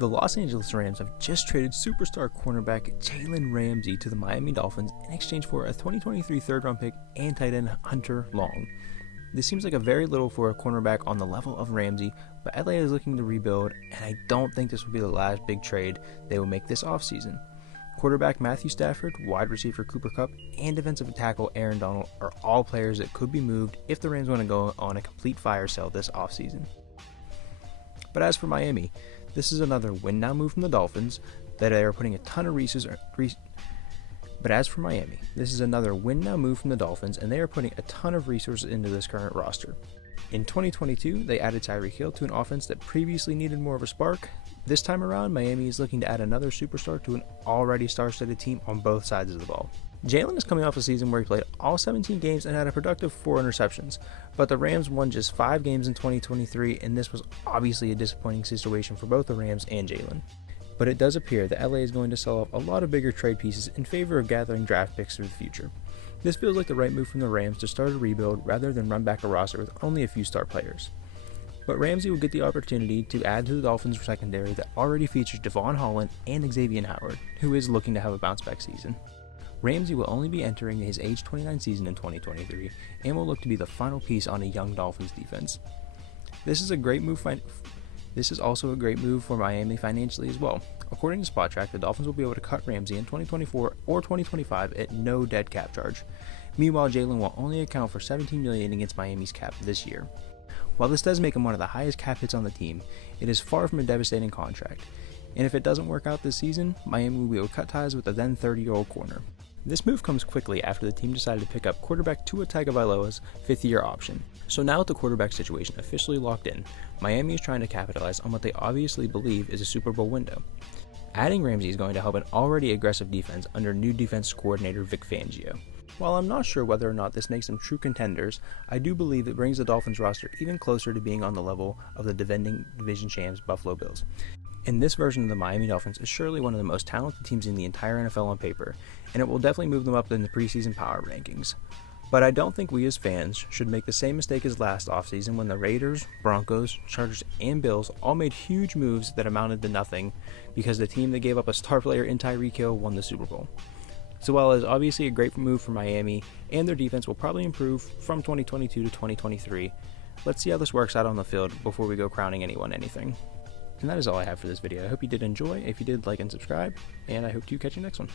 The Los Angeles Rams have just traded superstar cornerback JALEN Ramsey to the Miami Dolphins in exchange for a 2023 third-round pick and tight end Hunter Long. This seems like a very little for a cornerback on the level of Ramsey, but LA is looking to rebuild, and I don't think this will be the last big trade they will make this offseason. Quarterback Matthew Stafford, wide receiver Cooper Kupp, and defensive tackle Aaron Donald are all players that could be moved if the Rams want to go on a complete fire sale this offseason. But as for Miami, this is another win-now move from the Dolphins that they are putting a ton of resources. But as for Miami, this is another win-now move from the Dolphins, and they are putting a ton of resources into this current roster. In 2022, they added Tyreek Hill to an offense that previously needed more of a spark. This time around, Miami is looking to add another superstar to an already star-studded team on both sides of the ball. JALEN is coming off a season where he played all 17 games and had a productive 4 interceptions, but the Rams won just 5 games in 2023, and this was obviously a disappointing situation for both the Rams and JALEN. But it does appear that LA is going to sell off a lot of bigger trade pieces in favor of gathering draft picks for the future. This feels like the right move from the Rams to start a rebuild rather than run back a roster with only a few star players. But Ramsey will get the opportunity to add to the Dolphins' secondary that already features Devon Holland and Xavier Howard, who is looking to have a bounce-back season. Ramsey will only be entering his age 29 season in 2023 and will look to be the final piece on a young Dolphins defense. This is also a great move for Miami financially as well. According to SpotTrack, the Dolphins will be able to cut Ramsey in 2024 or 2025 at no dead cap charge. Meanwhile, JALEN will only account for $17 million against Miami's cap this year. While this does make him one of the highest cap hits on the team, it is far from a devastating contract. And if it doesn't work out this season, Miami will be able to cut ties with the then 30-year-old corner. This move comes quickly after the team decided to pick up quarterback Tua Tagovailoa's 5th-year option. So now with the quarterback situation officially locked in, Miami is trying to capitalize on what they obviously believe is a Super Bowl window. Adding Ramsey is going to help an already aggressive defense under new defense coordinator Vic Fangio. While I'm not sure whether or not this makes them true contenders, I do believe it brings the Dolphins roster even closer to being on the level of the defending division champs Buffalo Bills. And this version of the Miami Dolphins is surely one of the most talented teams in the entire NFL on paper, and it will definitely move them up in the preseason power rankings. But I don't think we as fans should make the same mistake as last offseason when the Raiders, Broncos, Chargers, and Bills all made huge moves that amounted to nothing because the team that gave up a star player in Tyreek Hill won the Super Bowl. So while it is obviously a great move for Miami, and their defense will probably improve from 2022 to 2023, let's see how this works out on the field before we go crowning anyone anything. And that is all I have for this video. I hope you did enjoy. If you did, like and subscribe, and I hope to catch you next one.